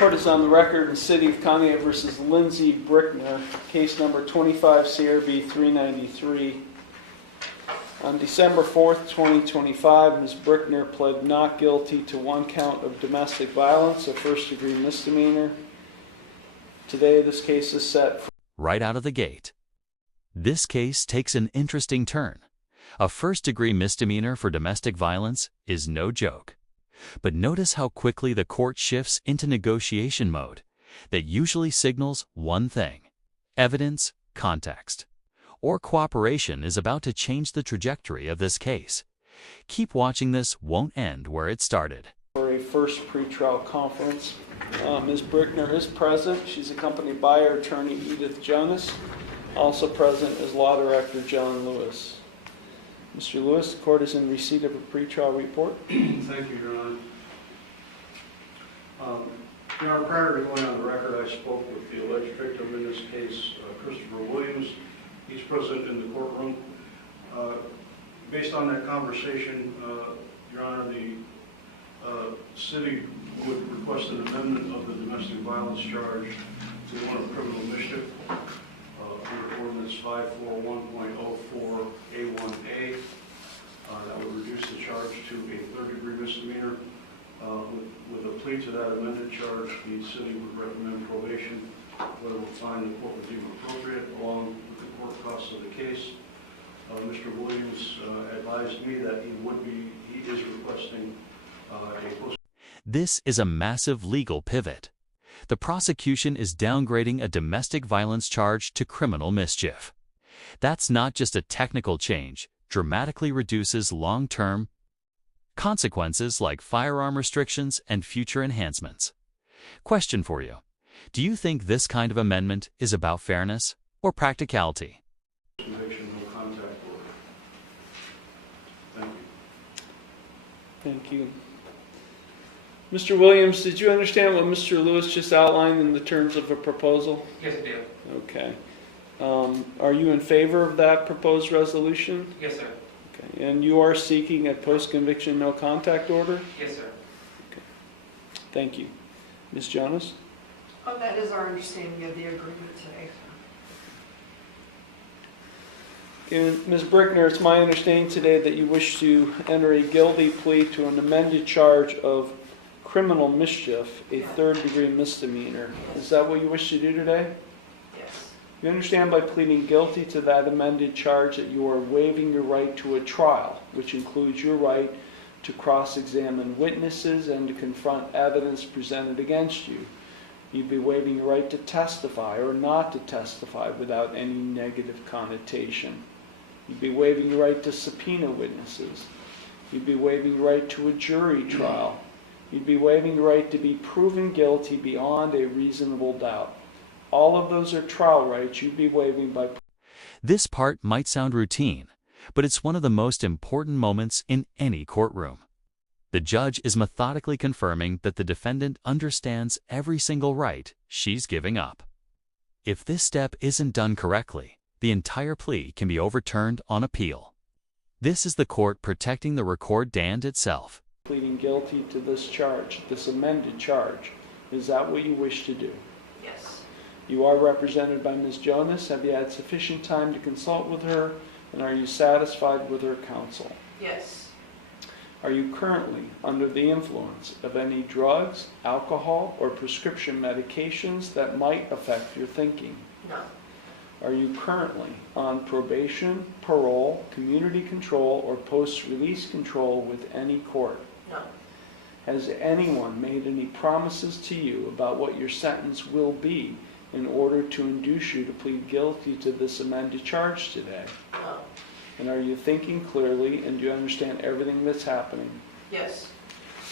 Court is on the record in City of Conneaut versus Lindsay Brickner, case number 25 CRB 393. On December 4th, 2025, Ms. Brickner pled not guilty to one count of domestic violence, a first-degree misdemeanor. Today, this case is set for right out of the gate. This case takes an interesting turn. A first-degree misdemeanor for domestic violence is no joke. But notice how quickly the court shifts into negotiation mode that usually signals one thing: evidence, context. Or cooperation is about to change the trajectory of this case. Keep watching, this won't end where it started. For a first pretrial conference. Ms. Brickner is present. She's accompanied by her attorney, Edith Jonas. Also present is Law Director John Lewis. Mr. Lewis, the court is in receipt of a pretrial report. Thank you, Your Honor. Your Honor, prior to going on the record, I spoke with the alleged victim in this case, Christopher Williams. He's present in the courtroom. Based on that conversation, Your Honor, the city would request an amendment of the domestic violence charge to one of criminal mischief under Ordinance 541.04A1A. That would reduce the charge to a third-degree misdemeanor. With a plea to that amended charge, the city would recommend probation, whether we find the court would deem appropriate, along with the court costs of the case. Mr. Williams advised me that he is requesting a post. This is a massive legal pivot. The prosecution is downgrading a domestic violence charge to criminal mischief. That's not just a technical change, dramatically reduces long-term consequences like firearm restrictions and future enhancements. Question for you: do you think this kind of amendment is about fairness or practicality? Conviction, no contact order. Thank you. Thank you. Mr. Williams, did you understand what Mr. Lewis just outlined in the terms of a proposal? Yes, I do. Okay. Are you in favor of that proposed resolution? Yes, sir. Okay. And you are seeking a post-conviction no contact order? Yes, sir. Okay. Thank you. Ms. Jonas? Oh, that is our understanding of the agreement today. And Ms. Brickner, it's my understanding today that you wish to enter a guilty plea to an amended charge of criminal mischief, a third-degree misdemeanor. Is that what you wish to do today? Yes. You understand by pleading guilty to that amended charge that you are waiving your right to a trial, which includes your right to cross-examine witnesses and to confront evidence presented against you. You'd be waiving your right to testify or not to testify without any negative connotation. You'd be waiving your right to subpoena witnesses. You'd be waiving your right to a jury trial. You'd be waiving your right to be proven guilty beyond a reasonable doubt. All of those are trial rights you'd be waiving by... This part might sound routine, but it's one of the most important moments in any courtroom. The judge is methodically confirming that the defendant understands every single right she's giving up. If this step isn't done correctly, the entire plea can be overturned on appeal. This is the court protecting the recordant itself. Pleading guilty to this charge, this amended charge. Is that what you wish to do? Yes. You are represented by Ms. Jonas. Have you had sufficient time to consult with her? And are you satisfied with her counsel? Yes. Are you currently under the influence of any drugs, alcohol, or prescription medications that might affect your thinking? No. Are you currently on probation, parole, community control, or post-release control with any court? No. Has anyone made any promises to you about what your sentence will be in order to induce you to plead guilty to this amended charge today? No. And are you thinking clearly, and do you understand everything that's happening? Yes.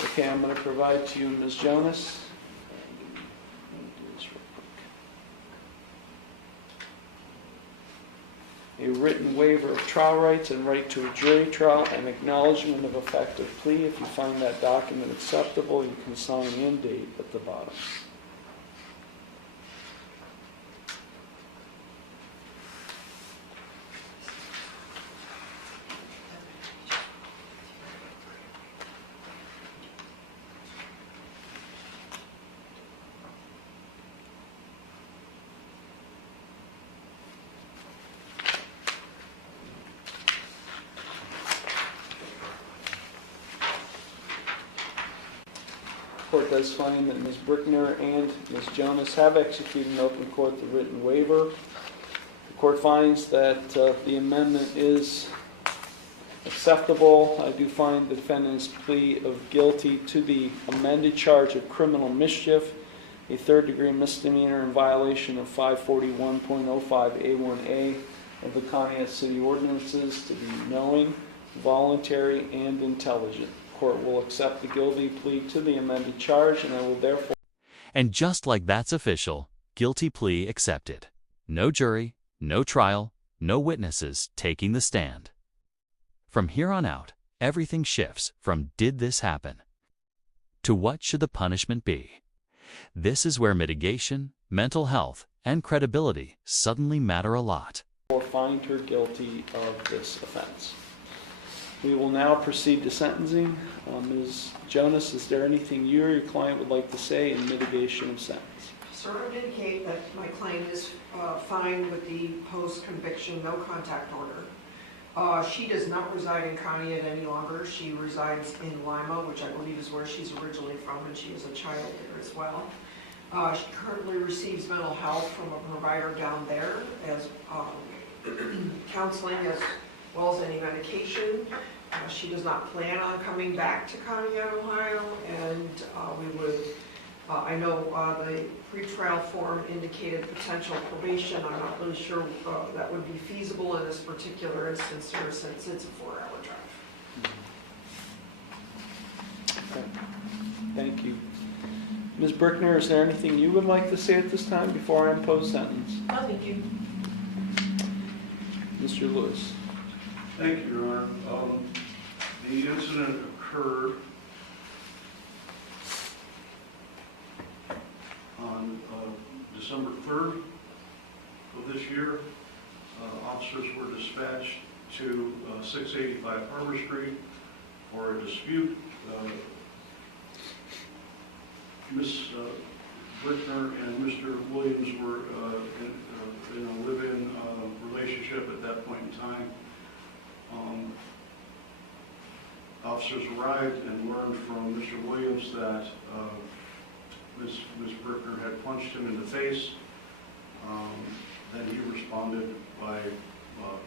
Okay, I'm going to provide to you, Ms. Jonas. A written waiver of trial rights and right to a jury trial and acknowledgement of effective plea. If you find that document acceptable, you can sign in date at the bottom. Court does find that Ms. Brickner and Ms. Jonas have executed in open court the written waiver. The court finds that the amendment is acceptable. I do find the defendant's plea of guilty to the amended charge of criminal mischief, a third-degree misdemeanor in violation of 541.05A1A of the Conneaut City Ordinances to be knowing, voluntary, and intelligent. The court will accept the guilty plea to the amended charge, and I will therefore... And just like that's official, guilty plea accepted. No jury, no trial, no witnesses taking the stand. From here on out, everything shifts from did this happen to what should the punishment be. This is where mitigation, mental health, and credibility suddenly matter a lot. Find her guilty of this offense. We will now proceed to sentencing. Ms. Jonas, is there anything you or your client would like to say in mitigation of sentence? Sir, I would indicate that my client is fine with the post-conviction no contact order. She does not reside in Conneaut any longer. She resides in Lima, which I believe is where she's originally from, and she was a child there as well. She currently receives mental health from a provider down there as counseling as well as any medication. She does not plan on coming back to Conneaut, Ohio, and I know the pretrial form indicated potential probation. I'm not really sure that would be feasible in this particular instance, sir, since it's a 4-hour drive. Okay. Thank you. Ms. Brickner, is there anything you would like to say at this time before I impose sentence? No, thank you. Mr. Lewis. Thank you, Your Honor. The incident occurred on December 3rd of this year. Officers were dispatched to 685 Harbor Street for a dispute. Ms. Brickner and Mr. Williams were in a live-in relationship at that point in time. Officers arrived and learned from Mr. Williams that Ms. Brickner had punched him in the face. Then he responded by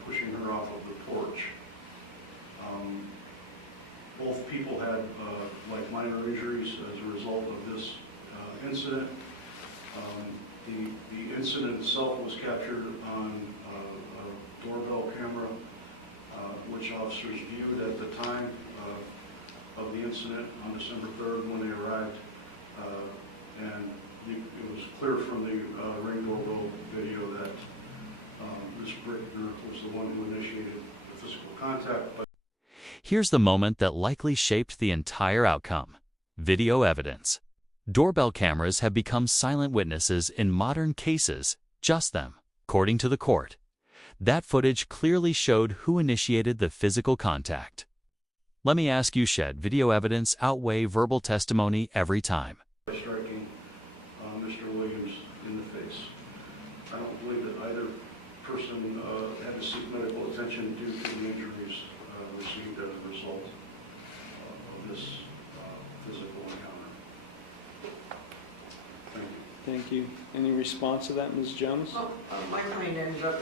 pushing her off of the porch. Both people had like minor injuries as a result of this incident. The incident itself was captured on a doorbell camera, which officers viewed at the time of the incident on December 3rd when they arrived. And it was clear from the Ring doorbell video that Ms. Brickner was the one who initiated the physical contact. Here's the moment that likely shaped the entire outcome: video evidence. Doorbell cameras have become silent witnesses in modern cases, just them, according to the court. That footage clearly showed who initiated the physical contact. Let me ask you, should video evidence outweigh verbal testimony every time? By striking Mr. Williams in the face. I don't believe that either person had to seek medical attention due to the injuries received as a result of this physical encounter. Thank you. Thank you. Any response to that, Ms. Jones? Well, my client ended up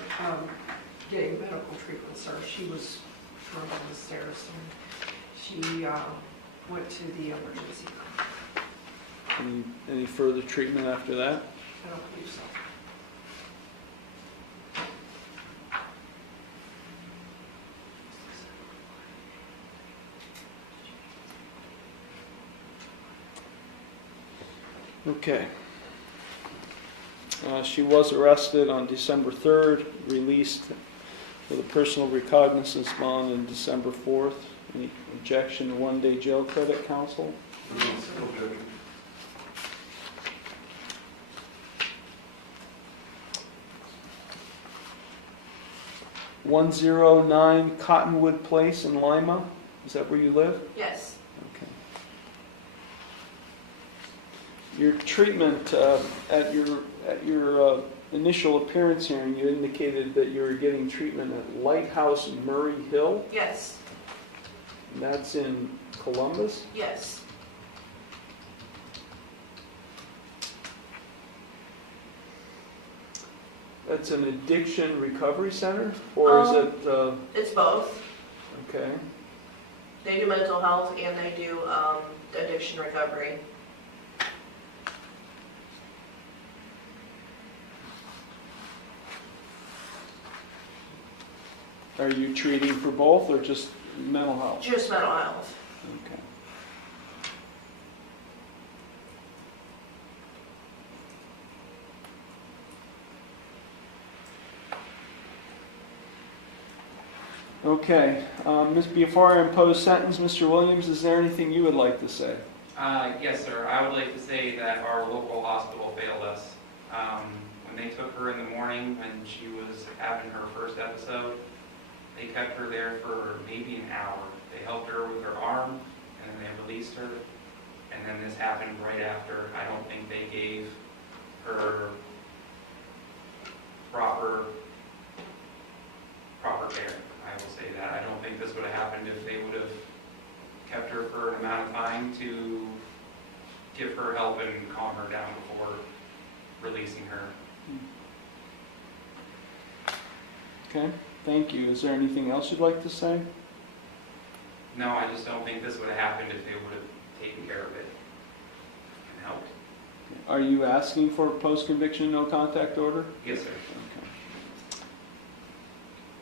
getting medical treatment, sir. She was thrown down the stairs, and she went to the emergency room. Any further treatment after that? I don't believe so. Okay. She was arrested on December 3rd, released with a personal recognizance bond on December 4th. Any objection to one-day jail credit, counsel? No objection. (109) Cottonwood Place in Lima. Is that where you live? Yes. Okay. Your treatment at your initial appearance hearing, you indicated that you were getting treatment at Lighthouse Murray Hill. Yes. And that's in Columbus. Yes. That's an addiction recovery center, or is it, It's both. okay. They do mental health and they do addiction recovery. Are you treating for both or just mental health? Just mental health. Okay. Okay, before I impose sentence, Mr. Williams, is there anything you would like to say? Yes, sir. I would like to say that our local hospital failed us. When they took her in the morning when she was having her first episode, they kept her there for maybe an hour. They helped her with her arm, and then they released her, and then this happened right after. I don't think they gave her proper care. I will say that. I don't think this would have happened if they would have kept her for an amount of time to give her help and calm her down before releasing her. Okay, thank you. Is there anything else you'd like to say? No, I just don't think this would have happened if they would have taken care of it and helped. Are you asking for a post-conviction no contact order? Yes, sir.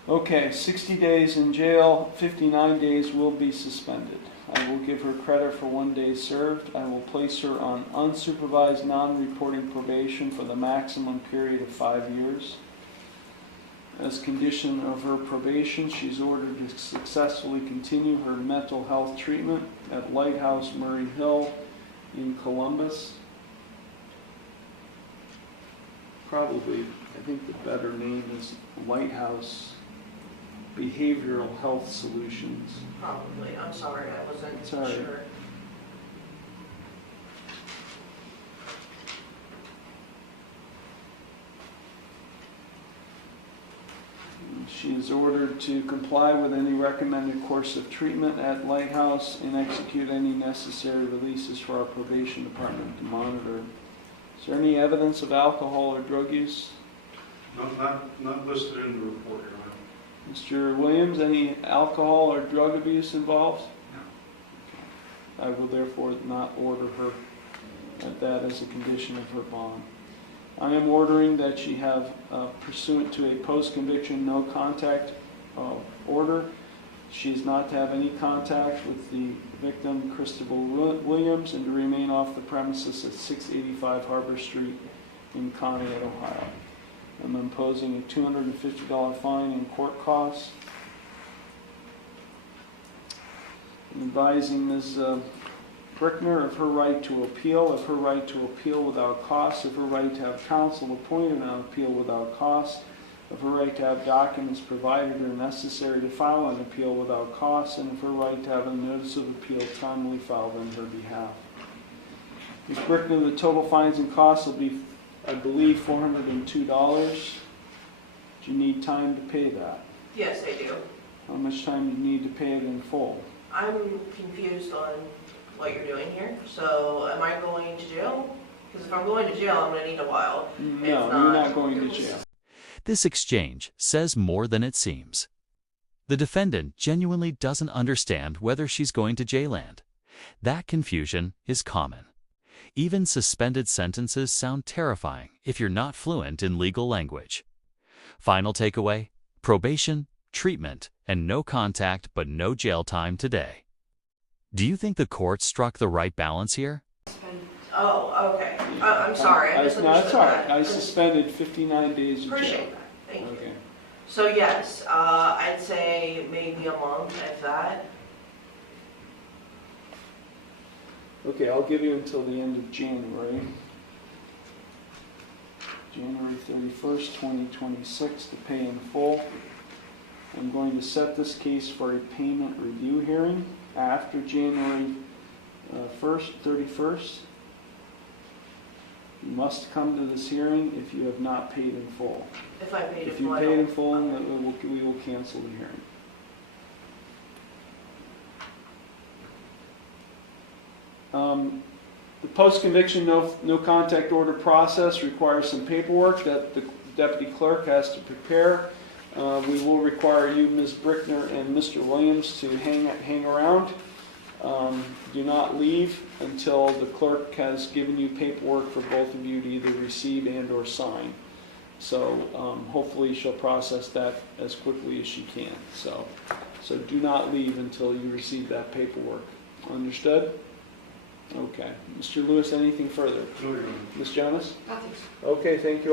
Okay, 60 days in jail, 59 days will be suspended. I will give her credit for 1 day served. I will place her on unsupervised non-reporting probation for the maximum period of 5 years. As condition of her probation, she's ordered to successfully continue her mental health treatment at Lighthouse Murray Hill in Columbus. Probably, I think the better name is Lighthouse Behavioral Health Solutions. Probably. I'm sorry, I wasn't It's all right. sure. She is ordered to comply with any recommended course of treatment at Lighthouse and execute any necessary releases for our probation department to monitor. Is there any evidence of alcohol or drug use? Not listed in the report, Your Honor. Mr. Williams, any alcohol or drug abuse involved? No. I will therefore not order her at that as a condition of her bond. I am ordering that she have, pursuant to a post-conviction no contact order, she is not to have any contact with the victim, Christopher Williams, and to remain off the premises at 685 Harbor Street in Conneaut, Ohio. I'm imposing a $250 fine and court costs. I'm advising Ms. Brickner of her right to appeal, of her right to appeal without cost, of her right to have counsel appointed on appeal without cost, of her right to have documents provided or necessary to file an appeal without cost, and of her right to have a notice of appeal timely filed on her behalf. Ms. Brickner, the total fines and costs will be, I believe, $402. Do you need time to pay that? Yes, I do. How much time do you need to pay it in full? I'm confused on what you're doing here. So am I going to jail? Because if I'm going to jail, I'm going to need a while. No, you're not going to jail. This exchange says more than it seems. The defendant genuinely doesn't understand whether she's going to jail-land. That confusion is common. Even suspended sentences sound terrifying if you're not fluent in legal language. Final takeaway: probation, treatment, and no contact but no jail time today. Do you think the court struck the right balance here? Oh, okay. I'm sorry. I misunderstood No, it's all right. that. I suspended 59 days of jail. Appreciate that. Thank you. Okay. So yes, I'd say maybe a month, if that. Okay, I'll give you until the end of January. January 31st, 2026 to pay in full. I'm going to set this case for a payment review hearing after January 31st. You must come to this hearing if you have not paid in full. If I paid If in you full, paid in full, we will cancel the hearing. The post-conviction no contact order process requires some paperwork that the deputy clerk has to prepare. We will require you, Ms. Brickner and Mr. Williams, to hang around. Do not leave until the clerk has given you paperwork for both of you to either receive and or sign. So hopefully she'll process that as quickly as she can. So do not leave until you receive that paperwork. Understood? Okay. Mr. Lewis, anything further? No, Your Honor. Ms. Jonas? Nothing. Okay, thank you.